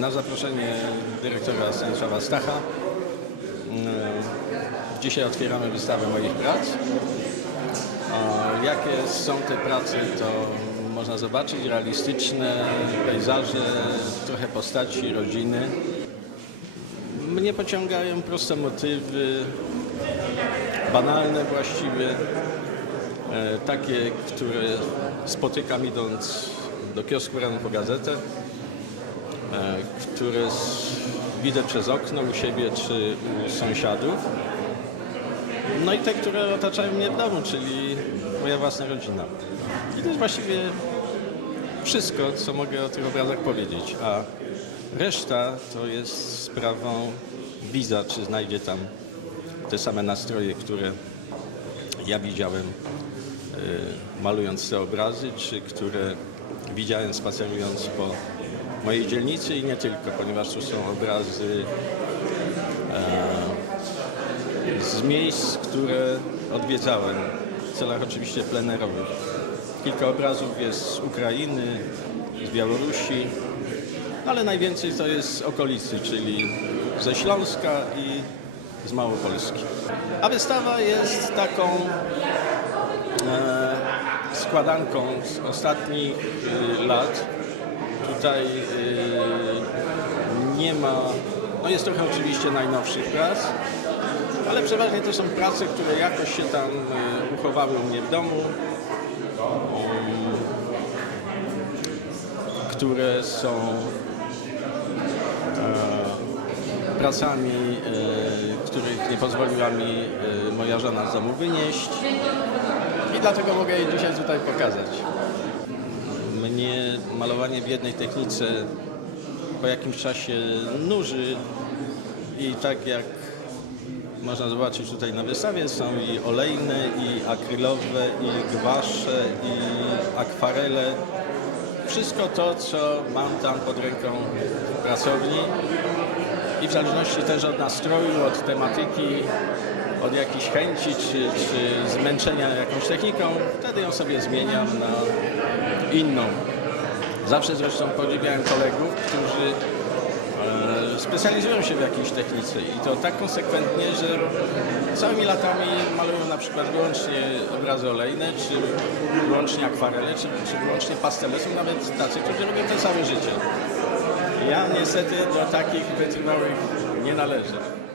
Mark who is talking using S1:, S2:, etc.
S1: Na zaproszenie dyrektora Stanisława Stacha e, dzisiaj otwieramy wystawę moich prac. Jakie są te prace, to można zobaczyć. Realistyczne pejzaże, trochę postaci, rodziny. Mnie pociągają proste motywy, banalne właściwie, e, takie, które spotykam idąc do kiosku rano po gazetę, które s- widzę przez okno u siebie czy u sąsiadów. No i te, które otaczają mnie w domu, czyli moja własna rodzina. I to jest właściwie wszystko, co mogę o tych obrazach powiedzieć. A reszta to jest sprawą widza, czy znajdzie tam te same nastroje, które ja widziałem y, malując te obrazy, czy które widziałem spacerując po mojej dzielnicy i nie tylko, ponieważ tu są obrazy e, z miejsc, które odwiedzałem w celach oczywiście plenerowych. Kilka obrazów jest z Ukrainy, z Białorusi, ale najwięcej to jest z okolicy, czyli ze Śląska i z Małopolski. A wystawa jest taką e, składanką z ostatnich y, lat. Tutaj y, nie ma, no jest trochę oczywiście najnowszych prac, ale przeważnie to są prace, które jakoś się tam y, uchowały u mnie w domu, y, które są e, pracami, których nie pozwoliła mi moja żona z domu wynieść i dlatego mogę je dzisiaj tutaj pokazać. Mnie malowanie w jednej technice po jakimś czasie nuży i tak jak można zobaczyć tutaj na wystawie są i olejne, i akrylowe, i gwasze, i akwarele. Wszystko to, co mam tam pod ręką w pracowni i w zależności też od nastroju, od tematyki, od jakiejś chęci czy, czy zmęczenia jakąś techniką, wtedy ją sobie zmieniam na inną. Zawsze zresztą podziwiałem kolegów, którzy specjalizują się w jakiejś technice i to tak konsekwentnie, że całymi latami malują na przykład wyłącznie obrazy olejne, czy wyłącznie akwarele, czy, czy wyłącznie pastele. Są nawet tacy, którzy robią to całe życie. Ja niestety do takich wytrwałych nie należę.